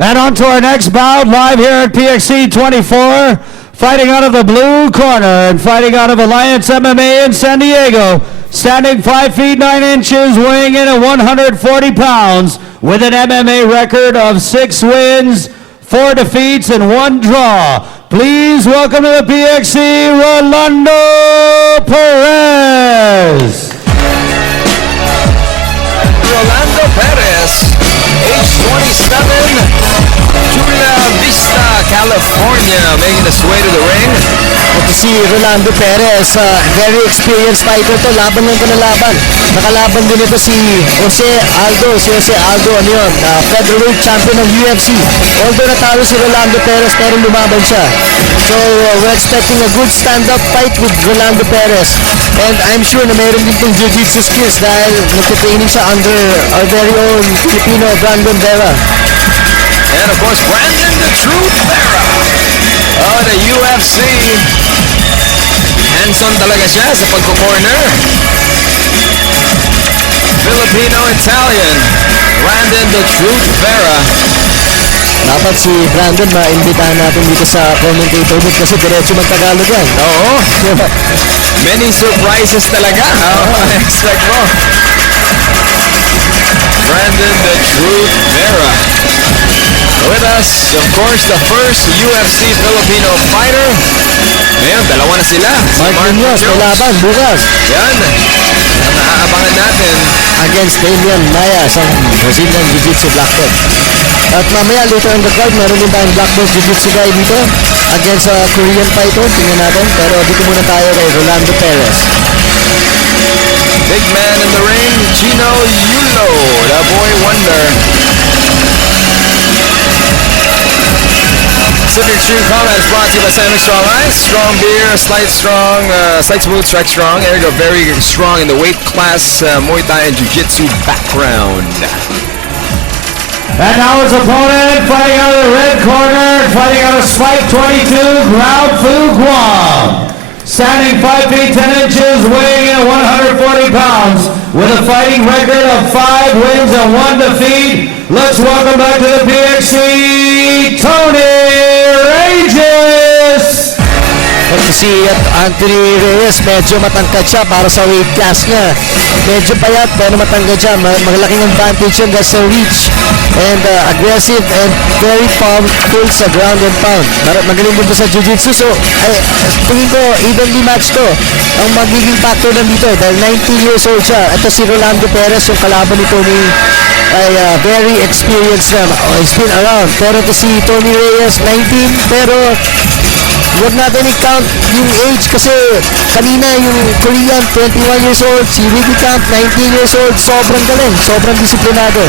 And on to our next bout, live here at PXC 24, fighting out of the blue corner and fighting out of Alliance MMA in San Diego, standing 5 feet 9 inches, weighing in at 140 pounds, with an MMA record of 6 wins, 4 defeats, and 1 draw. Please welcome to the PXC, Rolando Perez. Rolando Perez, age 27, Chula Vista, California, making his way to the ring. Ito si Rolando Perez, very experienced fighter to. Laban lang ito na laban. Nakalaban din ito si Jose Aldo. Si Jose Aldo, ano yun? Featherweight champion ng UFC. Although natalo si Rolando Perez, pero lumaban siya. So, we're expecting a good stand-up fight with Rolando Perez. And I'm sure na mayroon din itong jiu-jitsu skills dahil nagtitraining siya under our very own Filipino Brandon Vera. And of course, Brandon the Truth Vera. Oh, the UFC. Hands-on talaga siya sa pagko-corner. Filipino-Italian. Brandon the Truth Vera. Dapat si Brandon maimbitahan natin dito sa commentator booth kasi diretso mag-Tagalog yan. Oo. Many surprises talaga. Expect mo. Brandon the Truth Vera. With us, of course, the first UFC Filipino fighter. Ngayon, dalawa na sila. Mark Munoz, laban, bukas. Yan. Ang naaabangan natin. Against Damian Maya sa Brazilian Jiu-Jitsu Black Belt. At mamaya, later on the card, meron din tayong Black Belt Jiu-Jitsu guy dito. Against a Korean fighter, tingnan natin. Pero dito muna tayo kay Rolando Perez. Big man in the ring, Chino Yulo, the boy wonder. Pacific Extreme Combat is brought to you by Samick Strong Ice. Strong beer, slight smooth, strike strong. And go very strong in the weight class, Muay Thai and Jiu-Jitsu background. And now his opponent, fighting out of the red corner, fighting out of Spike 22, Ground Fu Guam. Standing 5 feet 10 inches, weighing in at 140 pounds, with a fighting record of 5 wins and 1 defeat. Let's welcome back to the PXC, Tony Regis! Ito si Anthony Reyes, medyo matangkad siya para sa weight class niya. Medyo payat pero matangkad siya. Malaking advantage yun sa reach. And aggressive and very powerful sa ground and pound. Magaling din sa jiu-jitsu. So, tingin ko, evenly match to. Ang magiging factor lang dito dahil 19 years old siya. Ito si Rolando Perez, yung kalaban ni Tony, ay very experienced na. He's been around. Pero ito si Tony Reyes, 19. Pero huwag natin i-count yung age kasi kanina yung Korean 21 years old, si Ricky Camp 19 years old, sobrang galing, sobrang disiplinado.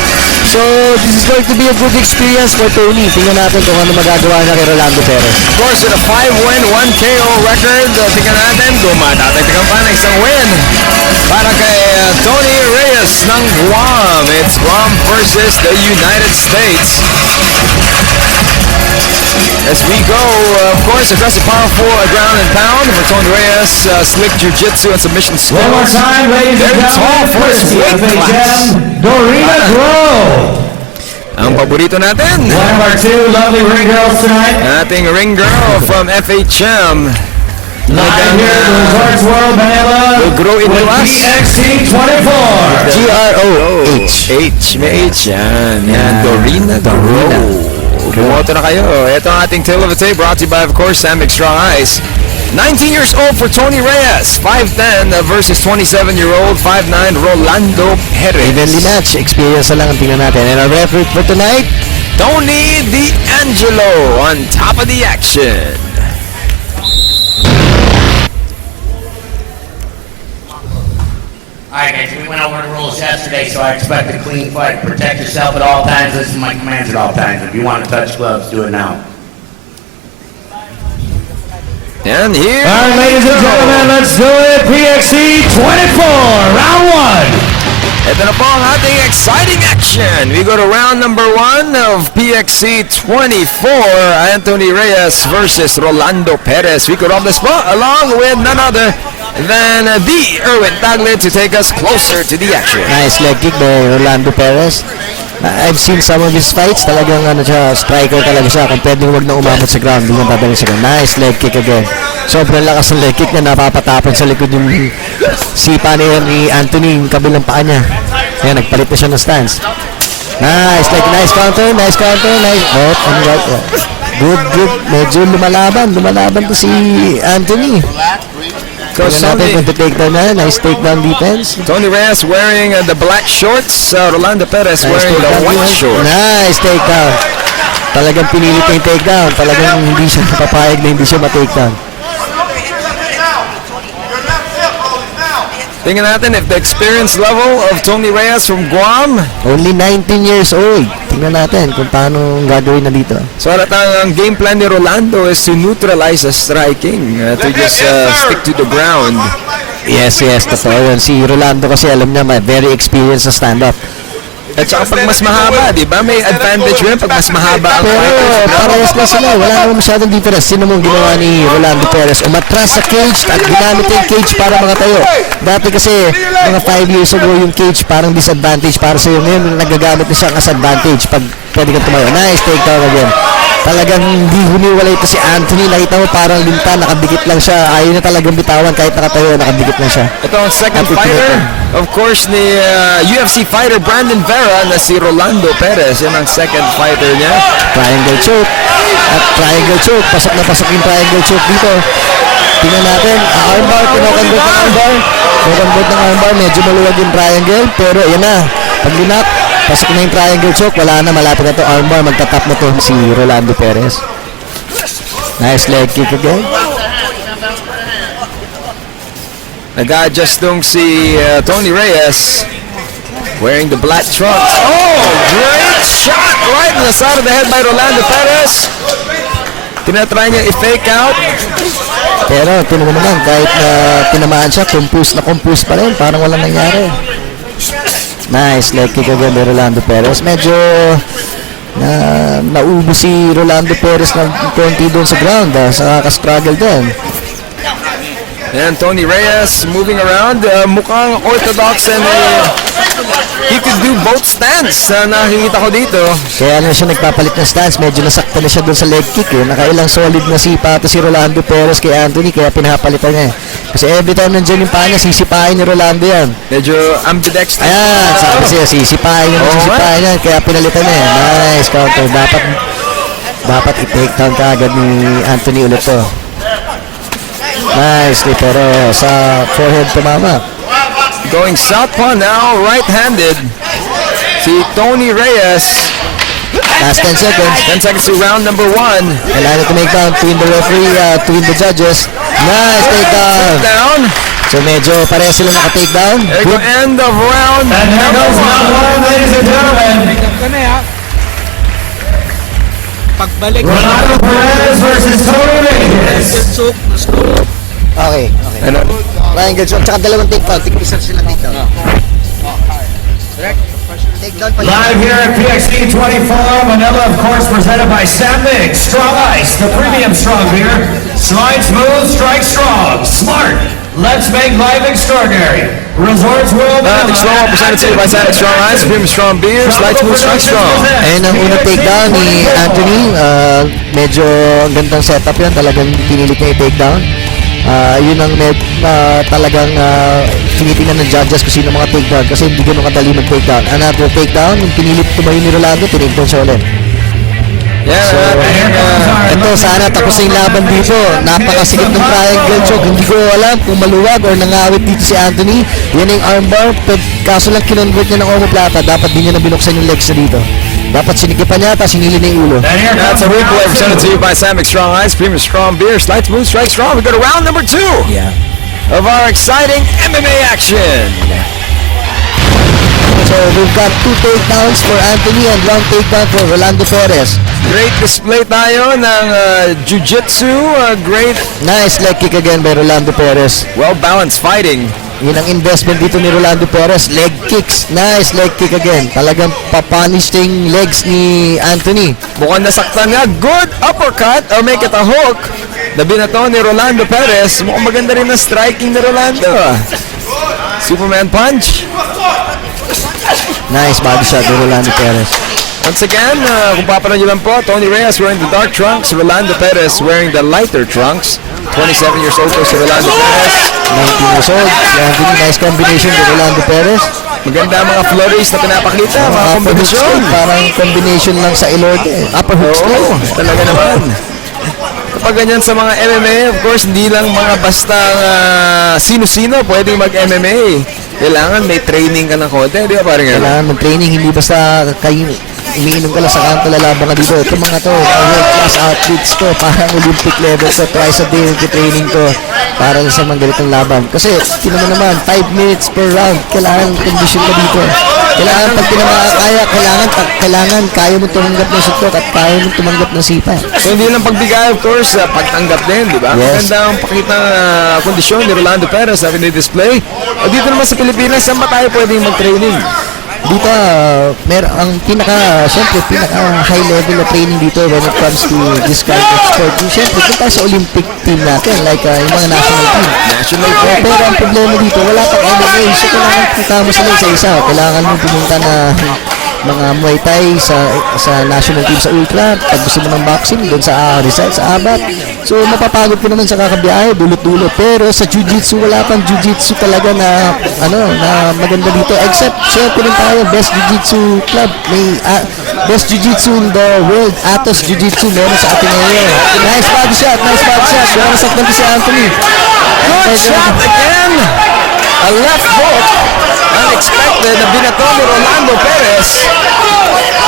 So this is going to be a good experience for Tony. Tingnan natin kung ano magagawa niya kay Rolando Perez. Of course, with a 5-win, 1 KO record, tingnan natin kung matatagtagan pa ng isang win para kay Tony Reyes ng Guam. It's Guam versus the United States. As we go, of course, aggressive, powerful ground and pound for Tony Reyes, slick jiu-jitsu and submission skills. One more time, ladies and Very tall gentlemen, for his weight class. Dorina Grove. Ang paborito natin. One of our 2 lovely ring girls tonight. Ating ring girl from FHM. Live here at the Resorts World Manila Will grow into with us. PXC 24. G-R-O-H. May H yan. Dorina Grove. Bumoto na kayo. Ito ang ating tale of the tape brought to you by, of course, Samick Strong Ice. 19 years old for Tony Reyes. 5'10 versus 27-year-old 5'9 Rolando Perez. Evenly match. Experience na lang ang tingnan natin. And our referee for tonight, Tony D'Angelo on top of the action. Alright guys, we went over the rules yesterday, so I expect a clean fight. Protect yourself at all times, listen to my commands at all times. If you want to touch gloves, do it now. And here All right, ladies and gentlemen, let's do it. PXC 24, round 1. Ito na po ang ating exciting action. We go to round number 1 of PXC 24. Anthony Reyes versus Rolando Perez. We could roll this spot along with none other than the Erwin Tagle to take us closer to the action. nice leg kick by Rolando Perez. I've seen some of his fights. Talagang ano siya, striker talaga siya. Kung pwedeng wag na umabot sa ground, hindi niya dadalhin sa ground. Nice leg kick again. Sobrang lakas ng leg kick na napapatapon sa likod yung sipa ni Anthony, yung kabilang paa niya. Ayan, nagpalit na siya ng stance. Nice counter, nice. Oh, good. Medyo lumalaban to si Anthony. Coach Tingnan natin Tony, kung take-down na. Nice takedown defense. Tony Reyes wearing the black shorts. Rolando Perez wearing the white shorts. Nice takedown. Talagang pinilit niya yung takedown. Talagang hindi siya napapayag na hindi siya ma-takedown. Tingnan natin if the experience level of Tony Reyes from Guam. Only 19 years old. Tingnan natin kung paano gagawin na dito. So ang game plan ni Rolando is to neutralize the striking, to just stick to the ground. Yes, totoo yun. Si Rolando kasi alam niya, very experienced sa stand-up. At saka pag mas mahaba, di ba? May advantage yun pag mas mahaba ang Pero fighters. parehas na sila. Wala naman masyadong difference. Sino mong ginawa ni Rolando Perez? Umatras sa cage at ginamit yung cage para makatayo. Dati kasi mga 5 years ago yung cage parang disadvantage para sa'yo. Ngayon nagagamit na siya as advantage pag pwede kang tumayo. Nice takedown again. Talagang hindi huniwalay ito si Anthony. Nakita mo parang linta, nakadikit lang siya. Ayaw na talagang bitawan kahit nakatayo, nakadikit lang siya. Ito ang second fighter, of course, ni UFC fighter Brandon Vera na si Rolando Perez. Yan ang second fighter niya. Triangle choke. At triangle choke. Pasok na pasok yung triangle choke dito. Tingnan natin. Armbar. Kinoconvert ng armbar. Kinoconvert ng armbar. Medyo maluwag yung triangle. Pero yan na. Pag linap, pasok na yung triangle choke. Wala na. Malapit na to armbar. Magtatap na to si Rolando Perez. Nice leg kick again. Nag-adjust dong si Tony Reyes wearing the black trunks. Oh, great shot right in the side of the head by Rolando Perez. Tinatry niya i-fake out. Pero tinan mo naman, kahit na tinamaan siya, compose pa rin. Parang walang nangyari. Nice leg kick again by Rolando Perez. Medyo naubo si Rolando Perez ng konti doon sa ground. Sa struggle din. And Tony Reyes moving around. Mukhang orthodox and he could do both stance. Nakikita ko dito. Kaya na siya nagpapalit ng stance. Medyo nasakta na siya doon sa leg kick. Nakailang solid na sipa to si Rolando Perez kay Anthony. Kaya pinapalitan niya. Kasi every time nandiyan yung paa niya, sisipain ni Rolando yan. Medyo ambidextrous. Ayan, sabi siya, sisipain niya. Kaya pinalitan niya. Nice counter. Dapat i-takedown ka agad ni Anthony ulit to. Nicely, pero sa forehead tumama. Going southpaw now, right-handed. Si Tony Reyes. Last 10 seconds. 10 seconds to round number 1. Kailangan to make down between the referee, between the judges. Nice takedown. Down. So medyo pareha sila naka-takedown. There you go, end of round And there number goes round 1, ladies and gentlemen. Rolando Perez versus Tony Reyes. Okay. Ano? Triangle choke, tsaka dalawang takedown. Tig-isa sila takedown. Takedown pa Live here at PXC 24, Manila, of course, presented by Samvig, Strong Ice, the premium strong beer. Slide smooth, strike strong, smart. Let's make life extraordinary. Resorts World. Ating slow presented to you by Sonic Strong Ice, Premium Strong Beer, Slight Smooth, Strike Strong. Ayun ang unang takedown ni Anthony. Medyo ang gandang setup yan. Talagang pinilit niya i-takedown. Yun ang talagang tinitingnan ng judges kung sino mga takedown kasi hindi ganun kadali mag-takedown. Another takedown, yung pinilit tumayo ni Rolando, tinigdown siya ulit. So, ito sana tapos na yung laban dito. Napakasigit ng triangle choke. Hindi ko alam kung maluwag or nangawit dito si Anthony. Yan yung armbar. Kaso lang kinonvert niya ng omoplata. Dapat din niya na binuksan yung legs na dito. Dapat sinikipan niya at sinili na yung ulo. That's a replay presented to you by Samick Strong Ice, Premium Strong Beer, Slight Smooth, Strike Strong. We go to round number 2 of our exciting MMA action. So we've got 2 takedowns for Anthony and 1 takedown for Rolando Perez. Great display tayo ng jiu-jitsu. Great, Nice leg kick again by Rolando Perez. well-balanced fighting. Yun ang investment dito ni Rolando Perez. Leg kicks. Nice leg kick again. Talagang papunish yung legs ni Anthony. Mukhang nasaktan nga. Good uppercut or make it a hook. Labi na to ni Rolando Perez. Mukhang maganda rin ang striking ni Rolando. Superman punch. Nice body shot ni Rolando Perez. Once again, kung papanood nyo lang po, Tony Reyes wearing the dark trunks, Rolando Perez wearing the lighter trunks. 27 years old po si Rolando Perez. 19 years old. Si Anthony, nice combination ni Rolando Perez. Maganda ang mga flurries na pinapakita, mga Upper hook kombinasyon. stick, parang combination lang sa Elorde. Upper hook stick. Oo, talaga naman. Kapag ganyan sa mga MMA, of course, hindi lang mga basta sino-sino pwedeng mag-MMA. Kailangan may training ka ng konti, di ba parang gano'n? Kailangan mag-training, hindi basta kayo umiinom ka lang sa kanto, lalaban ka dito. Ito mga to, world class athletes to, parang Olympic level to, twice a day nag-training to para sa mga ganitong laban. Kasi, tinan mo naman, 5 minutes per round, kailangan condition ka dito. Kailangan pag kaya, kailangan kaya mo tumanggap ng sutok at kaya mo tumanggap ng sipa. So hindi lang pagbigay, of course, pagtanggap din, di ba? Yes. Maganda ang pakitang kondisyon ni Rolando Perez na dinidisplay. O dito naman sa Pilipinas, saan ba tayo pwedeng mag-training? Dito, ang syempre, high level na training dito when it comes to this kind of sport. Syempre, dito tayo sa Olympic team natin, like yung mga national team. National team. Pero ang problema dito, wala pang MMA. So, kailangan punta mo sila isa-isa. Kailangan mo pumunta na mga Muay Thai sa national team sa Ultra. Pag gusto mo ng boxing, doon sa Rizal, sa Abat. So, mapapagod ko naman sa kakabiyahe, dulot-dulot. Pero sa Jiu-Jitsu, wala pang Jiu-Jitsu talaga na, na maganda dito. Except, syempre rin tayo, best Jiu-Jitsu club. May best Jiu-Jitsu in the world. Atos Jiu-Jitsu, meron sa atin ngayon. Nice body shot, nice body shot. Meron saktan si Anthony. Good shot again! A left hook. Unexpected na binato ni Rolando Perez.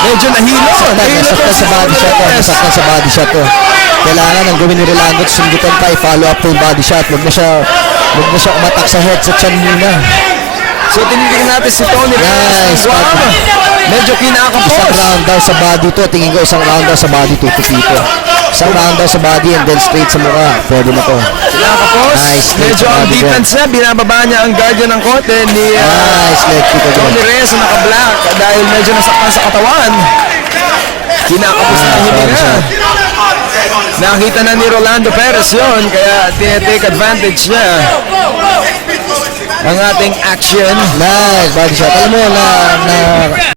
Medyo nahilo. Nasaktan sa body shot to. Nasaktan sa body shot to. Kailangan ang gawin ni Rolando at sundutan pa, i-follow up po yung body shot. Huwag na siya umatak sa head, sa chan muna. So tinitingnan natin si Tony Reyes. Nice, Wow. Pati. Medyo kinakapos. Isang round daw sa body to. Tingin ko isang round daw sa body to. Isang round daw sa body and then straight sa mukha. Pwede na to. Kinakapos. Nice, Medyo ang body defense niya, binababa niya ang guardian ng konti ni Nice leg kick again. Tony Reyes na naka-black dahil medyo nasaktan sa katawan. Kinakapos na ang hininga. Nakita na ni Rolando Perez yun, kaya tinetake advantage niya ang ating action. Nice body shot. Alam mo na